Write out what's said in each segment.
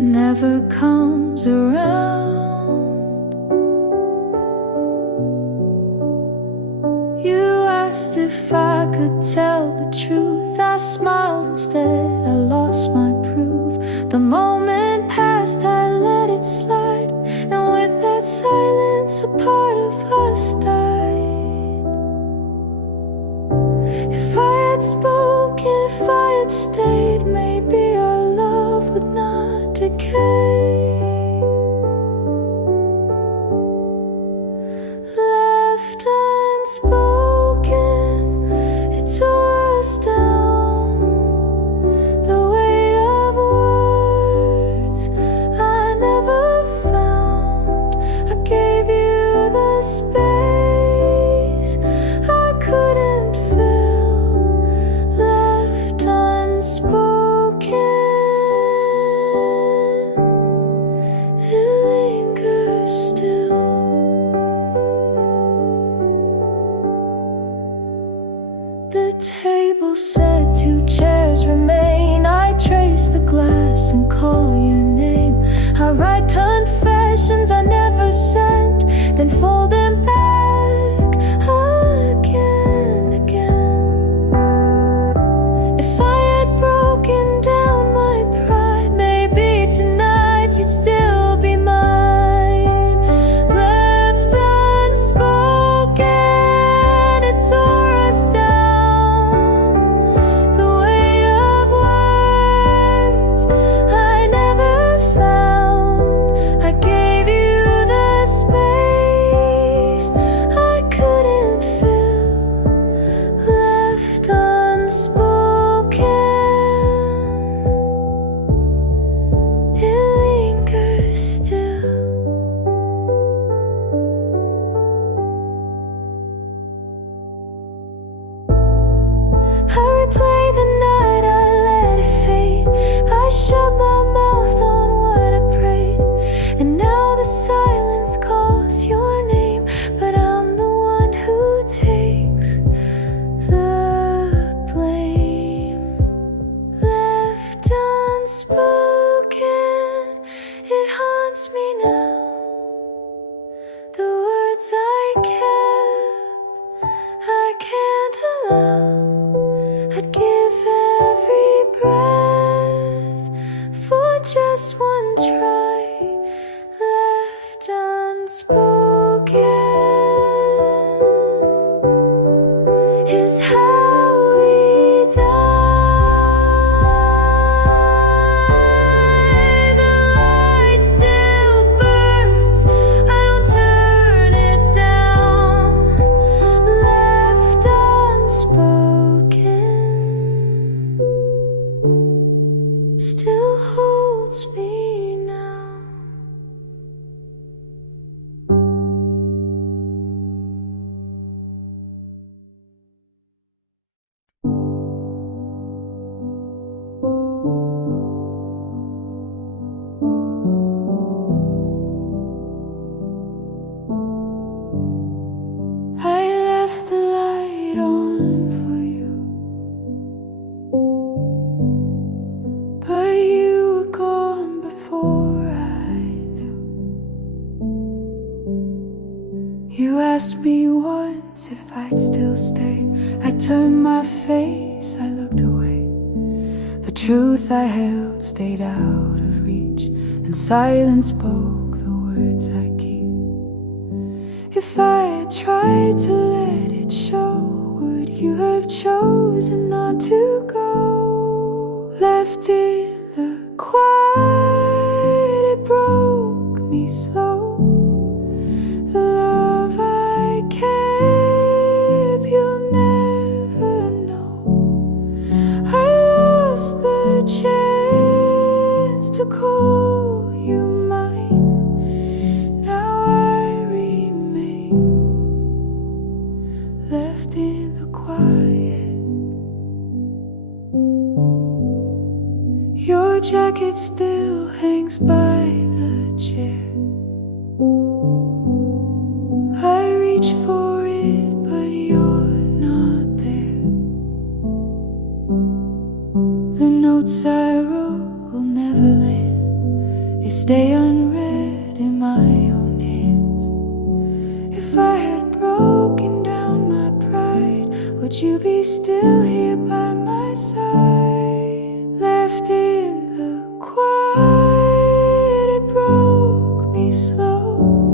that never comes around. You asked if I could tell the truth. I smiled instead, I lost my proof. The moment passed, I let it slide, and with that silence, a part of us died. If I had spoken, if I had stayed, maybe our love would not decay. Left unspoken, it tore us down. The weight of words I never found. I gave you the space I couldn't fill. Left unspoken, it lingers still. The table said 2 chairs remain. I trace the glass and call your name. I write confessions I never sent, then fold them back again, again. If I had broken down my pride, maybe tonight you'd still be mine. Left unspoken, it tore us down. The weight of words I never found. I gave you the space I couldn't fill. Left unspoken, it lingers still. I replay the night, I let it fade. I shut my mouth on what I prayed, and now the silence calls your name, but I'm the one who takes the blame. Left unspoken, it haunts me now. The words I kept, I can't allow. I'd give every breath for just one try. Left unspoken is how we die. The light still burns, I don't turn it down. Left unspoken still holds me now. I left the light on for you, but you were gone before I knew. You asked me once if I'd still stay. I turned my face, I looked away. The truth I held stayed out of reach, and silence spoke the words I keep. If I had tried to let it show, would you have chosen not to go? Left in the quiet, it broke me slow. The love I kept, you'll never know. I lost the chance to call you mine. Now I remain left in the quiet. Your jacket still hangs by the chair. I reach for it, but you're not there. The notes I wrote will never land. They stay unread in my own hands. If I had broken down my pride, would you be still here by my side? Left in the quiet, it broke me slow.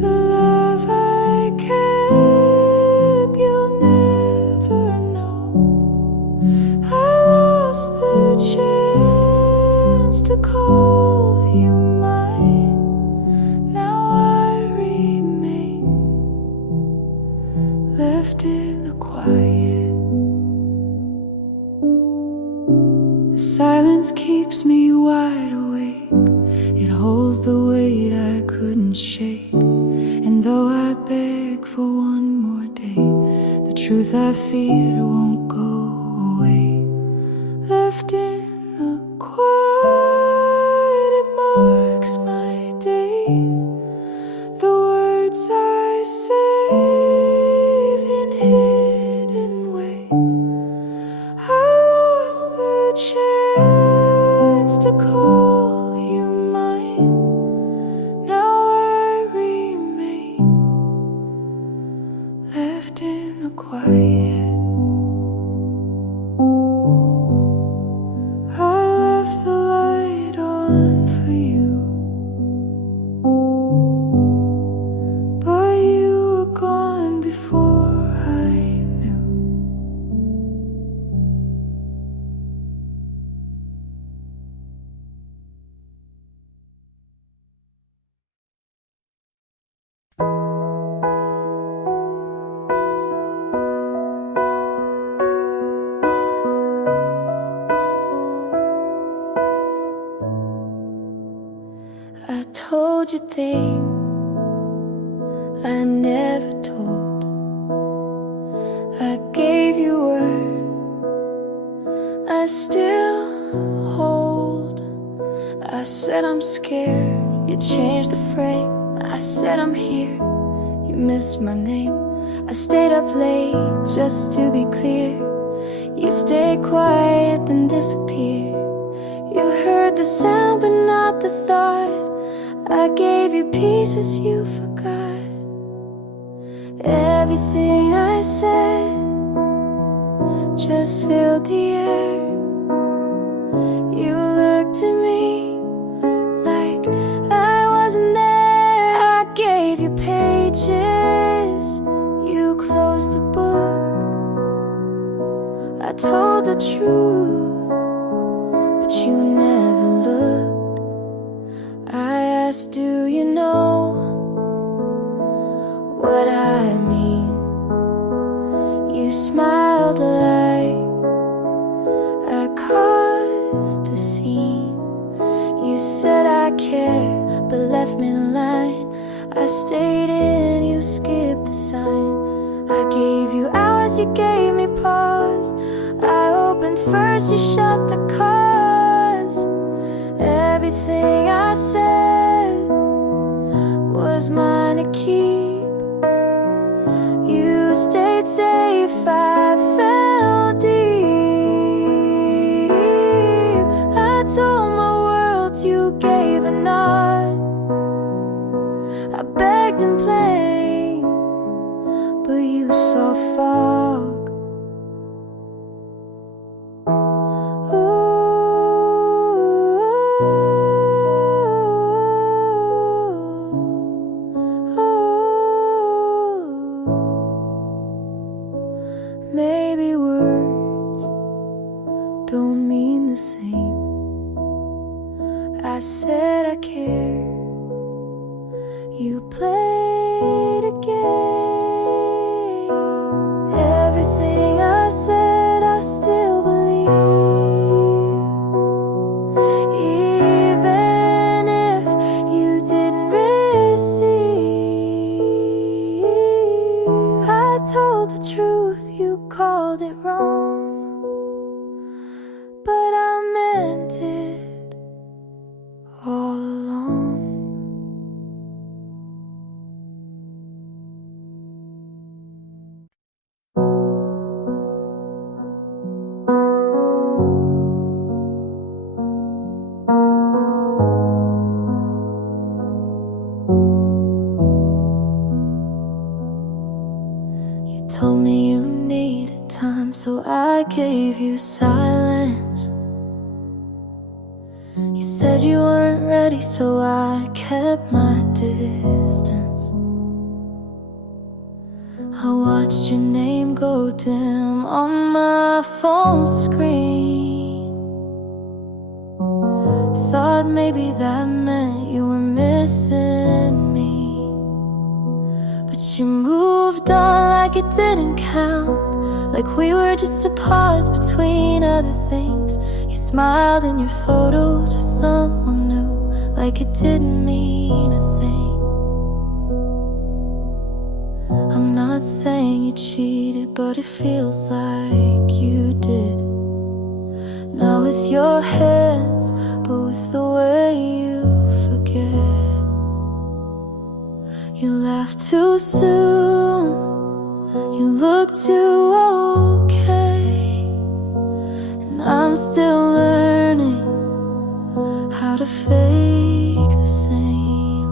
The love I kept, you'll never know. I lost the chance to call you mine. Now I remain left in the quiet. The silence keeps me wide awake. It holds the weight I couldn't shake. And though I beg for one more day, the truth I feared won't go away. Left in the quiet, it marks my days. The words I save in hidden ways. I lost the chance to call you mine. Now I remain left in the quiet. I left the light on for you, but you were gone before I knew. I told you things I never told. I gave you word I still hold. I said I'm scared, you changed the frame. I said I'm here, you missed my name. I stayed up late just to be clear. You stayed quiet then disappeared. You heard the sound but not the thought. I gave you pieces you forgot. Everything I said just filled the air. You looked at me like I wasn't there. I gave you pages, you closed the book. I told the truth, but you never looked. I asked, do you know what I mean? You smiled like I caused a scene. You said I care, but left me the line. I stayed in, you skipped the sign. I gave you hours, you gave me pause. I opened first, you shut the cause. Everything I said was mine to keep. You stayed safe, I fell deep. I told my world, you gave a nod. I begged and played, but you saw fog. Maybe words don't mean the same. I said I care. You played a game. Everything I said I still believe. Even if you didn't receive. I told the truth, you called it wrong, but I meant it all along. gave you silence. You said you weren't ready, so I kept my distance. I watched your name go dim on my phone screen. Thought maybe that meant you were missing me, but you moved on like it didn't count, like we were just a pause between other things. You smiled in your photos with someone new, like it didn't mean a thing. I'm not saying you cheated, but it feels like you did. Not with your hands, but with the way you forget. You laughed too soon, you look too okay, and I'm still learning how to fake the same.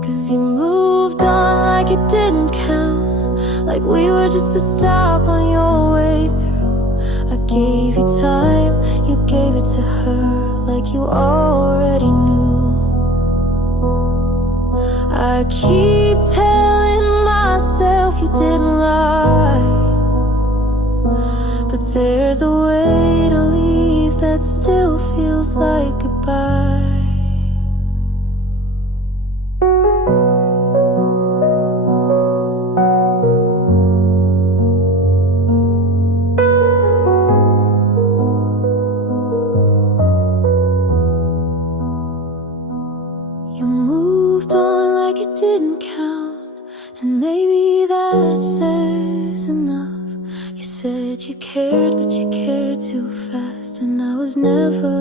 'Cause you moved on like it didn't count, like we were just a stop on your way through. I gave you time, you gave it to her, like you already knew. I keep telling myself you didn't lie, but there's a way to leave that still feels like goodbye. You moved on like it didn't count, and maybe that says enough. You said you cared, but you cared too fast, and I was never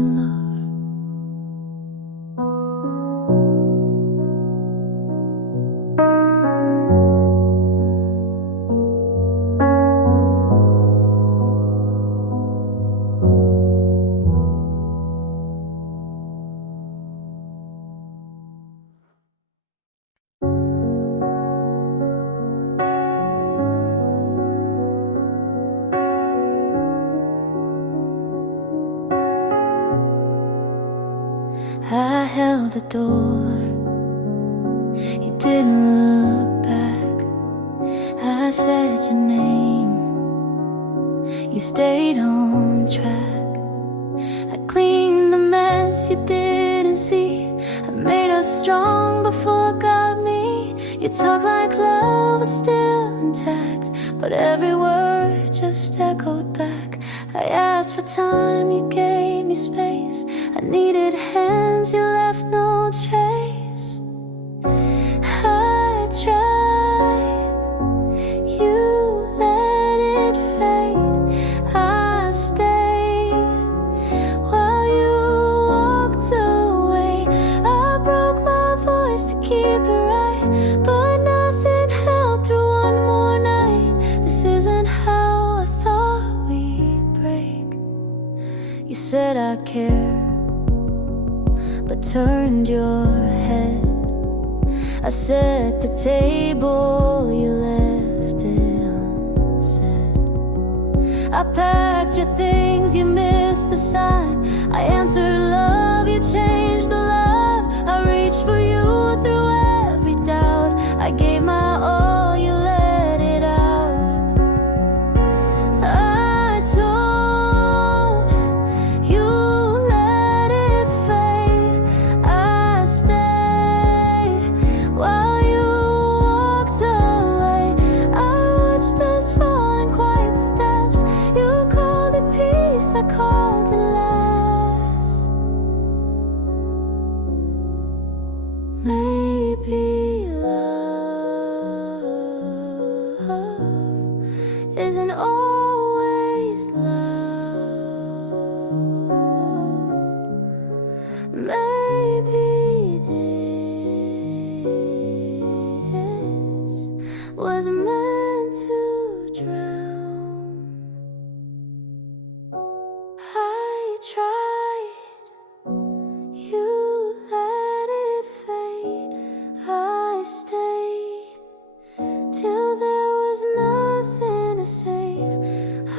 enough. I held the door, you didn't look back. I said your name, you stayed on track. I cleaned the mess you didn't see. I made us strong before it got me. You talked like love was still intact, but every word just echoed back. I asked for time, you gave me space. I needed hands, you left no trace. I tried, you let it fade. I stayed while you walked away. I broke my voice to keep it right, but nothing held through one more night. This isn't how I thought we'd break. You said I care, but turned your head. I set the table, you left it unsaid. I packed your things, you missed the sign. I answered love, you changed the love. I reached for you through every doubt. I gave my all, you let it out. I told you let it fade. I stayed while you walked away. I watched us fall in quiet steps. You called it peace, I called it less. Maybe love isn't always loud. Maybe this was meant to drown. I tried, you let it fade. I stayed till there was nothing to save. I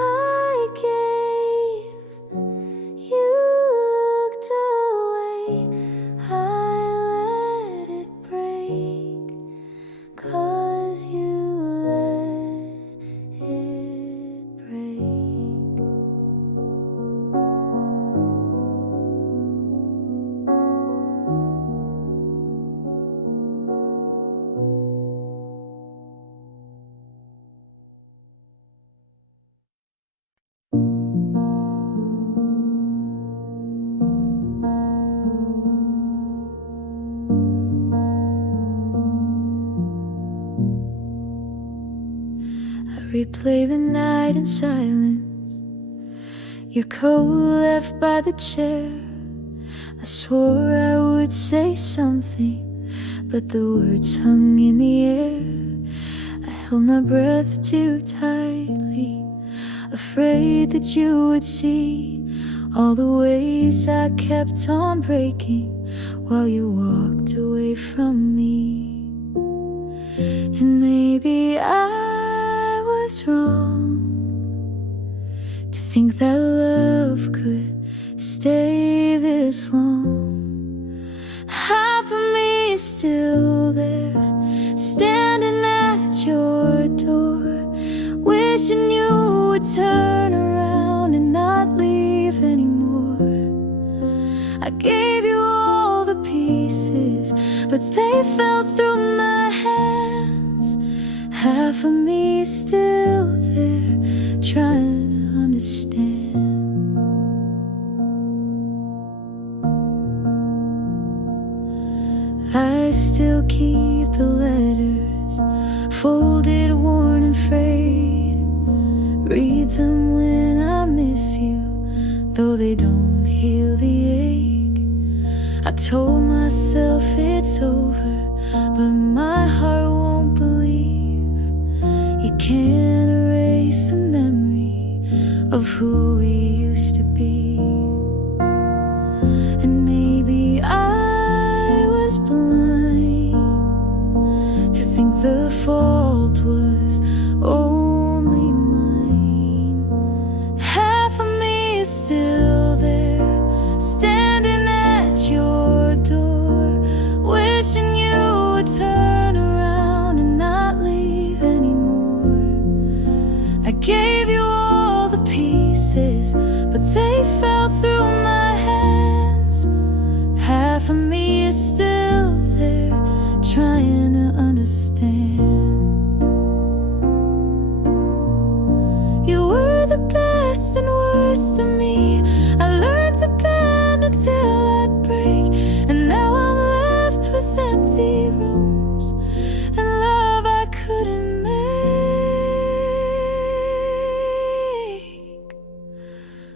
replay the night in silence. Your coat left by the chair. I swore I would say something, but the words hung in the air. I held my breath too tightly, afraid that you would see all the ways I kept on breaking while you walked away from me. And maybe I was wrong to think that love could stay this long. Half of me is still there, standing at your door, wishing you would turn around and not leave anymore. I gave you all the pieces, but they fell through my hands. Half of me is still there, trying to understand. I still keep the letters, folded, worn and frayed. Read them when I miss you, though they don't heal the ache. I told myself it's over, but my heart won't believe. You can't erase the memory of who we used to be. And maybe I was blind to think the fault was only mine. Half of me is still there, standing at your door, wishing you would turn around and not leave anymore. I gave you all the pieces, but they fell through my hands. Half of me is still there, trying to understand. You were the best and worst of me. I learned to bend until I'd break, and now I'm left with empty rooms and love I couldn't make.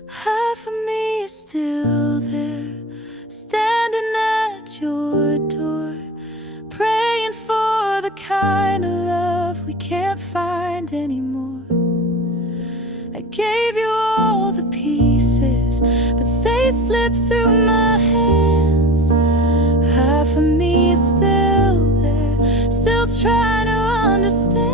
Half of me is still there, standing at your door, praying for the kind of love we can't find anymore. I gave you all the pieces, but they slipped through my hands. Half of me is still there, still trying to understand.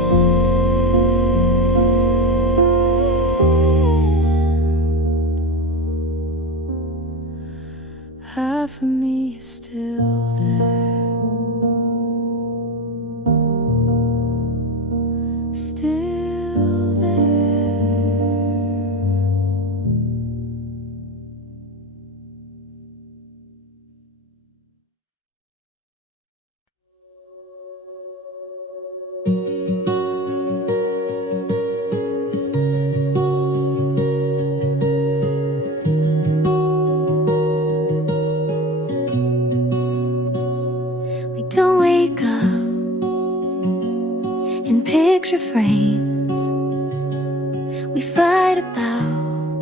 Half of me is still there, still there. We don't wake up in picture frames. We fight about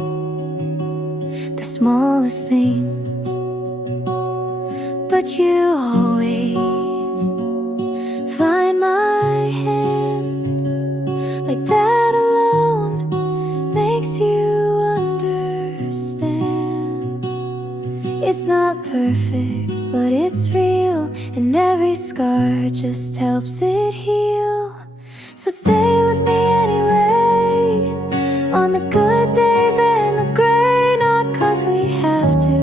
the smallest things, but you always find my hand. Like that alone makes you understand. It's not perfect, but it's real, and every scar just helps it heal. So stay with me anyway, on the good days and the gray. Not 'cause we have to,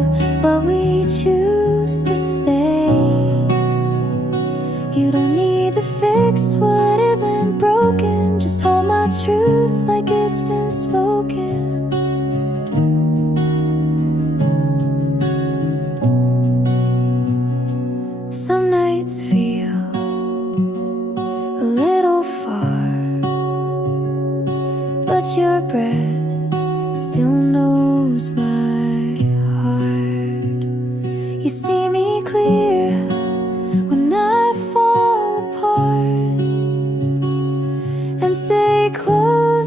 but we choose to stay. You don't need to fix what isn't broken, just hold my truth like it's been spoken. Some nights feel a little far, but your breath still knows my heart. You see me clear when I fall apart, and stay close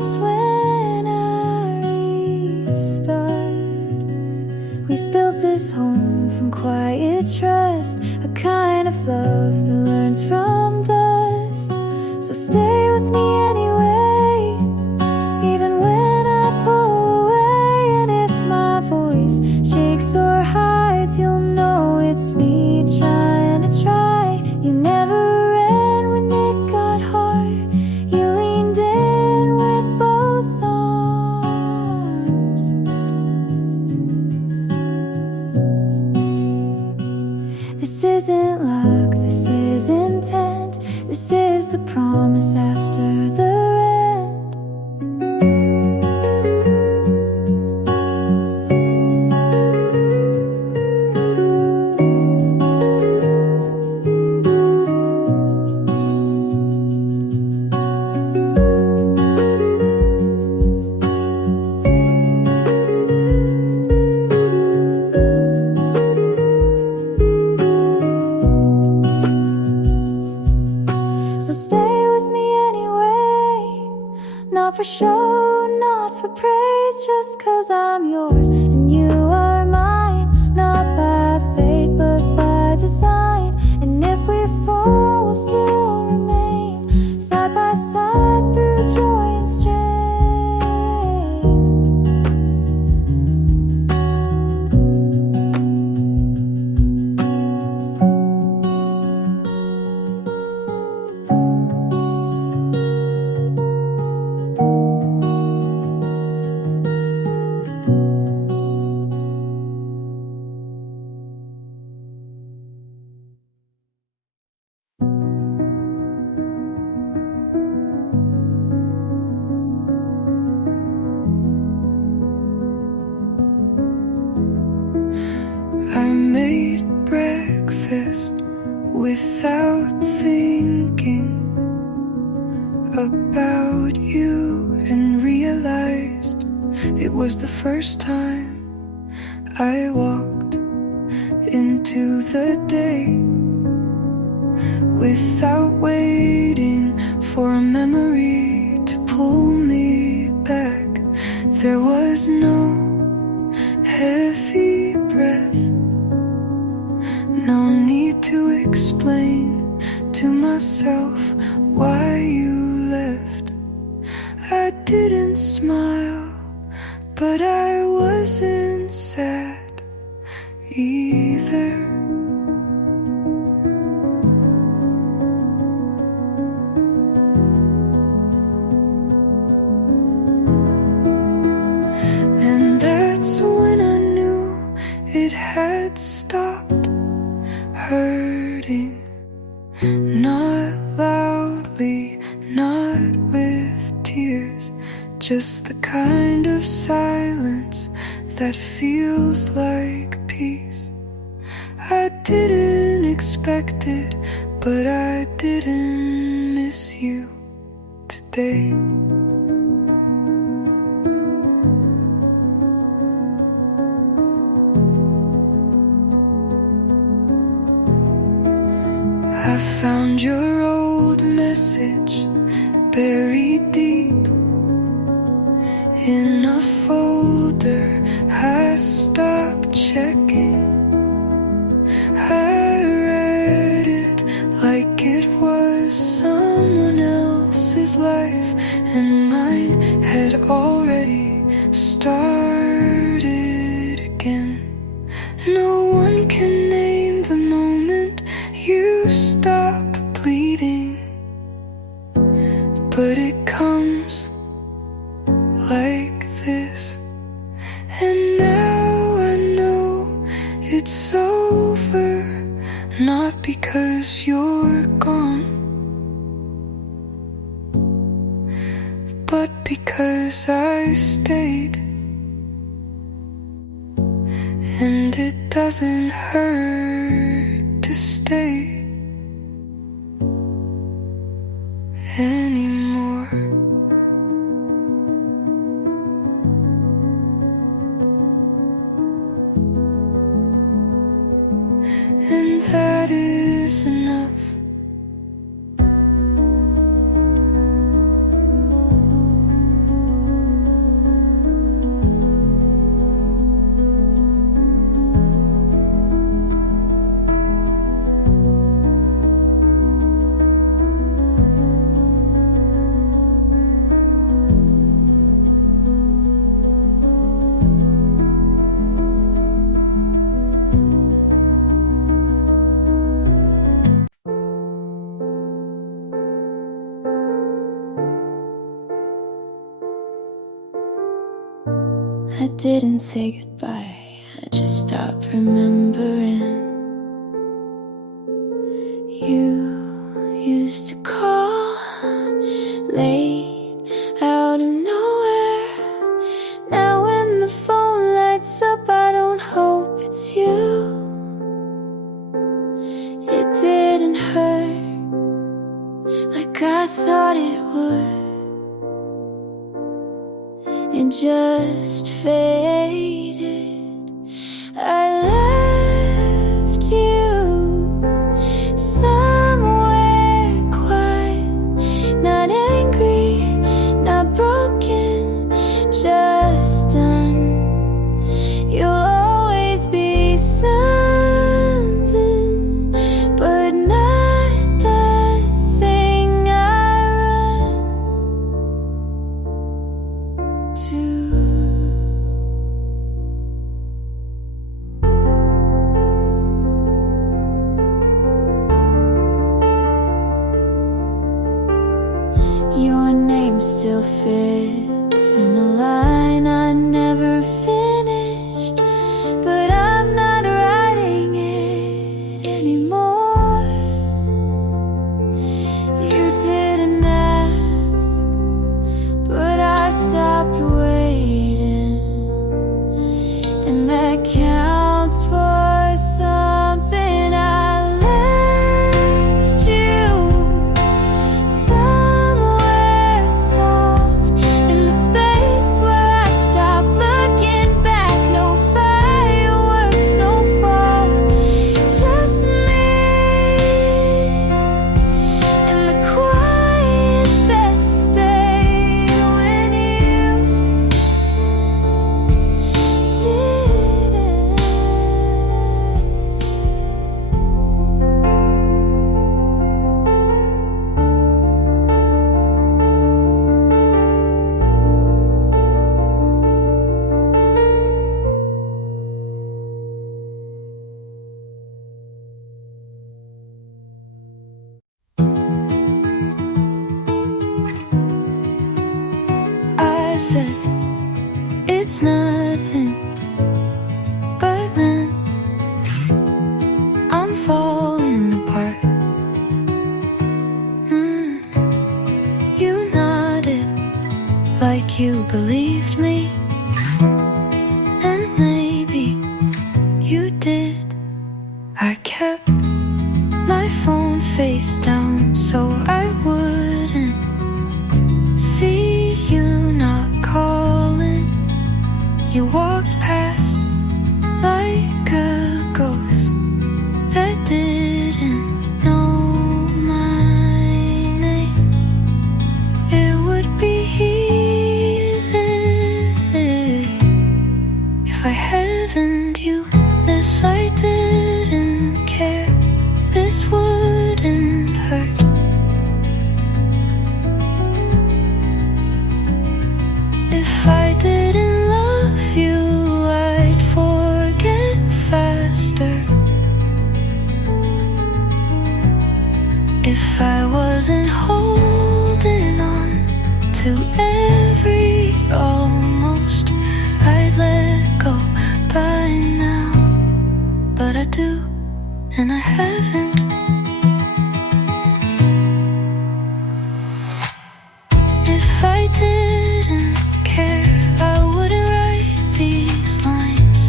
is home from quiet trust, a kind of love that learns from dust. So stay with me anyway, even when I pull away. And if my voice shakes or hides, you'll know it's me trying to try. You never ran when it got hard, you leaned in with both arms. This isn't luck, this is intent, this is the promise after the rent. So stay with me anyway, not for show, not for praise, just 'cause I'm yours and you are mine. Not by fate but by design. And if we fall, we'll still remain side by side through joy and strain. I made breakfast without thinking about you, and realized it was the first time I walked into the day without waiting for a memory to pull me back. There was no heavy breath, no need to explain to myself why you left. I didn't smile, but I wasn't sad either. And that's when I knew it had stopped hurting. Not loudly, not with tears, just the kind of silence that feels like peace. I didn't expect it, but I didn't miss you today. I found your old message buried deep in a folder. I stopped checking. I read it like it was someone else's life, and mine had already started again. No one can name the moment you stop bleeding, but it comes like this. And now I know it's over, not because you're gone, but because I stayed. And it doesn't hurt to stay anymore. And that is enough. didn't say goodbye, I just stopped remembering. You used to call late out of nowhere. Now when the phone lights up, I don't hope it's you. It didn't hurt like I thought it would. It just faded. I left you somewhere quiet, not angry, not broken, just done. You'll always be something, but not the thing I run to. Your name still fits in a line I never finished, but I'm not writing it anymore. You didn't ask, but I stopped waiting, and that counts for something. I left you somewhere soft in the space where I stopped looking back. No fireworks, no fall, just me and the quiet that stayed when you didn't. I said it's nothing, but man, I'm falling apart. You nodded like you believed me, and maybe you did. I kept my phone face down so I wouldn't see you not calling. You walked past like a ghost that didn't know my name. It would be easy if I haven't you. This I didn't care. This wouldn't hurt. If I didn't love you, I'd forget faster. If I wasn't holding on to every almost, I'd let go by now. But I do, and I haven't. If I didn't care, I wouldn't write these lines.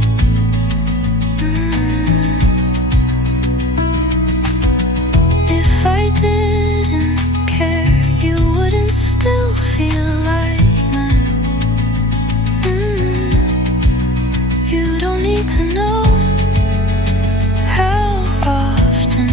If I didn't care, you wouldn't still feel like mine. You don't need to know how often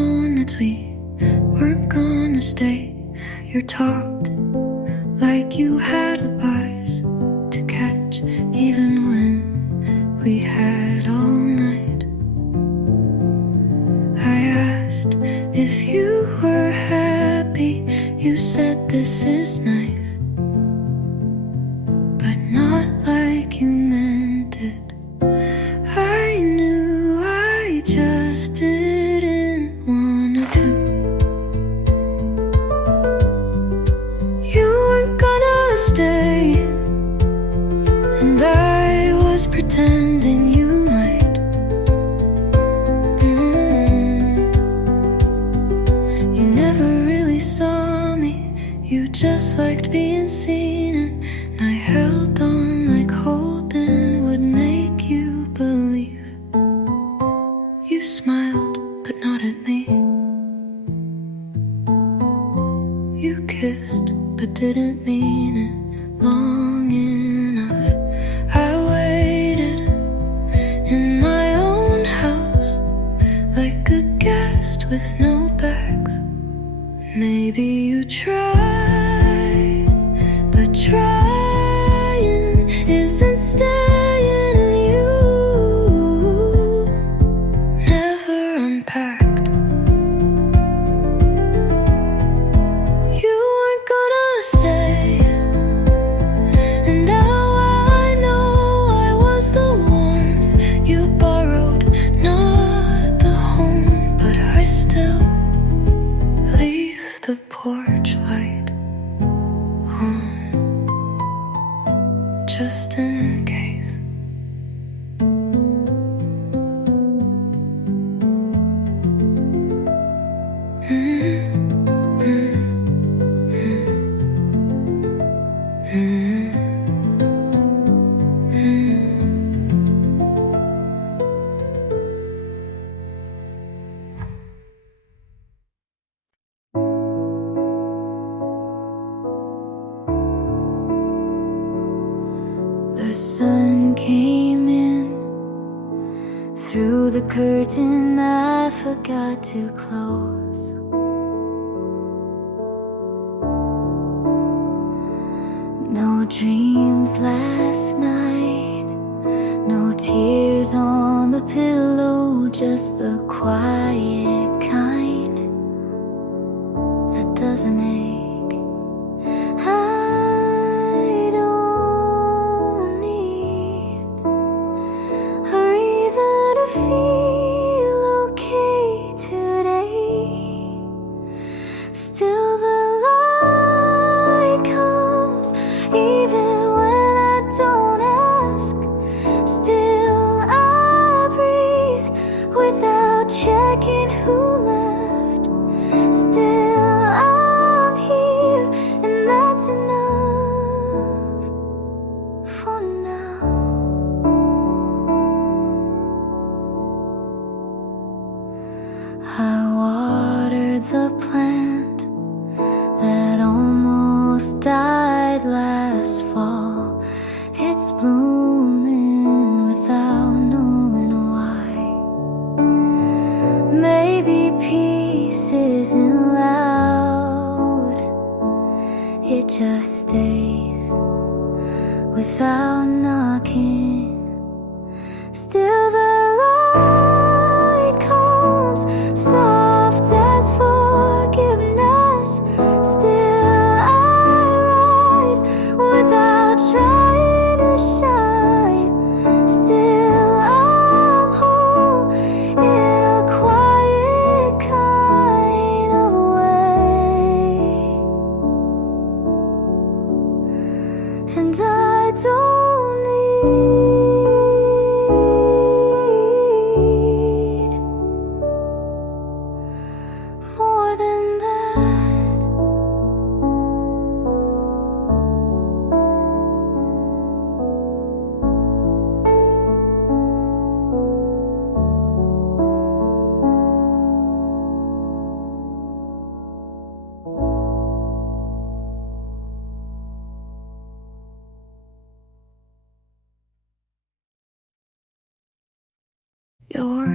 on that we weren't gonna stay. You talked like you had a buzz to catch, even when we had all night. I asked if you were happy. You said this is nice, but not like you meant it. I knew I just didn't wanna to. You weren't gonna stay, and I was pretending you might. You never really saw me, you just liked being seen, and I held on like holding would make you believe. You smiled, but not at me. You kissed, but didn't mean it long enough. I waited in my own house like a guest with no bags. Maybe you tried, but trying isn't staying, and you never unpacked. You weren't gonna stay, and now I know I was the warmth you borrowed, not the home, but I still leave the porch light on, just in case. The sun came in through the curtain I forgot to close. No dreams last night, no tears on the pillow, just the quiet kind that doesn't ache. I don't need a reason to feel okay today. Still the light comes even when I don't ask. Still I breathe without checking who left. Still I'm here, and that's enough for now. I watered the plant that almost died last fall. It's blooming without knowing why. Maybe peace isn't loud, it just stays without knocking. Still the light comes soft as forgiveness. Still I rise without trying to shine. Still I'm whole in a quiet kind of way. And I don't need more than that. Your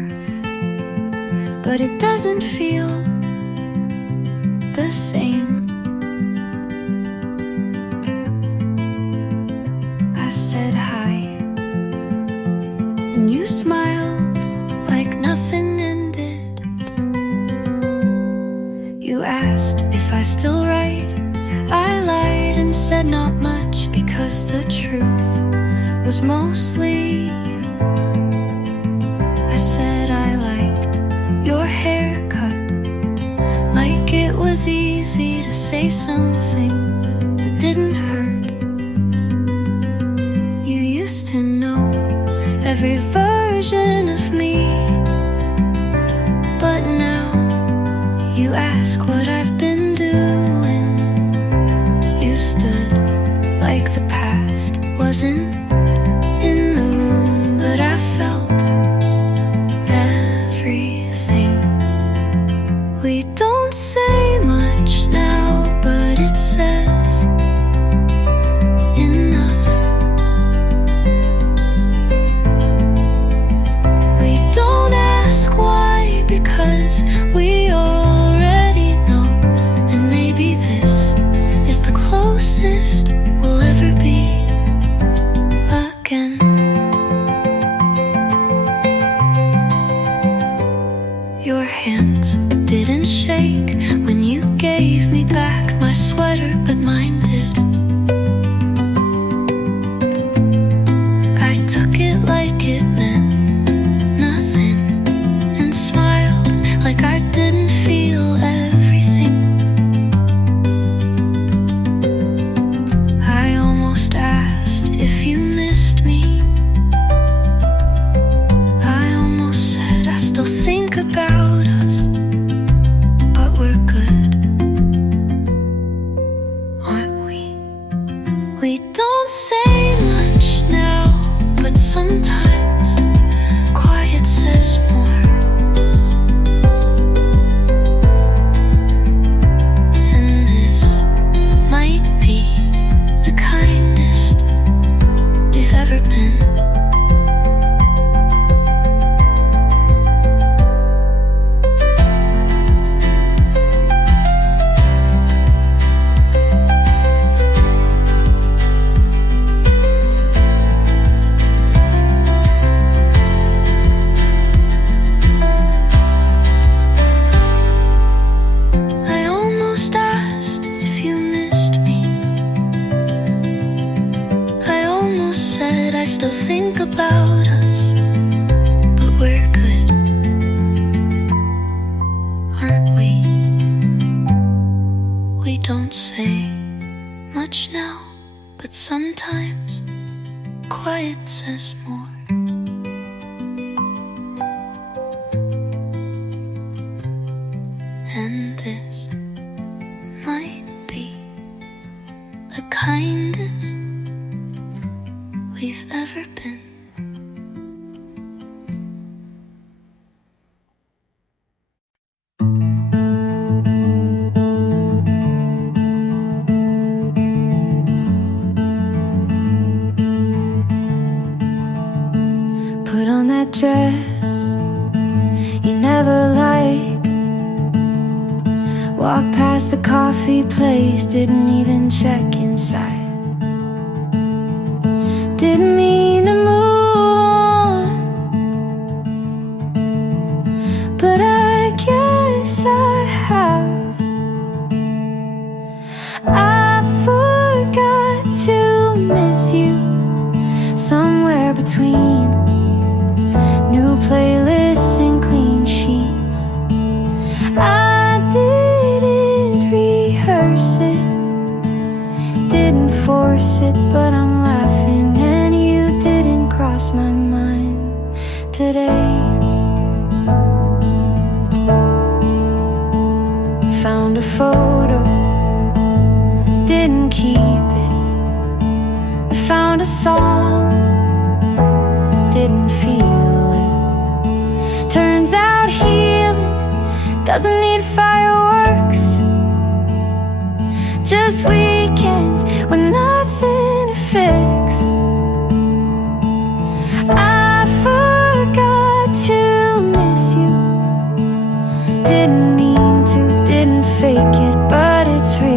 but it doesn't feel the same. I said hi, and you smiled like nothing ended. You asked if I still write. I lied and said not much, because the truth was mostly you. I said I liked your haircut, like it was easy to say something that didn't hurt. You used to know every version of me, but now you ask what I've been doing. You stood like the past wasn't in the room, but I felt everything. We don't say much now, but it says enough. We don't ask why, because we already know. And maybe this is the closest we'll ever be again. Your hands didn't shake when you gave me back my sweater, but mine did. I took it like it meant nothing, and smiled like I didn't feel everything. I almost asked if you missed me. I almost said I still think about us, but we're good, aren't we? We don't say much now, but sometimes quiet says more. And this might be the kindest we've ever been. I almost asked if you missed me. I almost said I still think about us, but we're good, aren't we? We don't say much now, but sometimes quiet says more. And this might be the kindest we've ever been. Put on that dress you never liked. Walked past the coffee place, didn't even check inside. Didn't mean to move on, but I guess I have. I forgot to miss you somewhere between new playlists and clean sheets. I didn't rehearse it, didn't force it, but I'm laughing, and you didn't cross my mind today. Found a photo, didn't keep it. I found a song, didn't feel it. Turns out healing doesn't need fireworks, just weekends with nothing to fix. I forgot to miss you didn't mean to, didn't fake it, but it's real.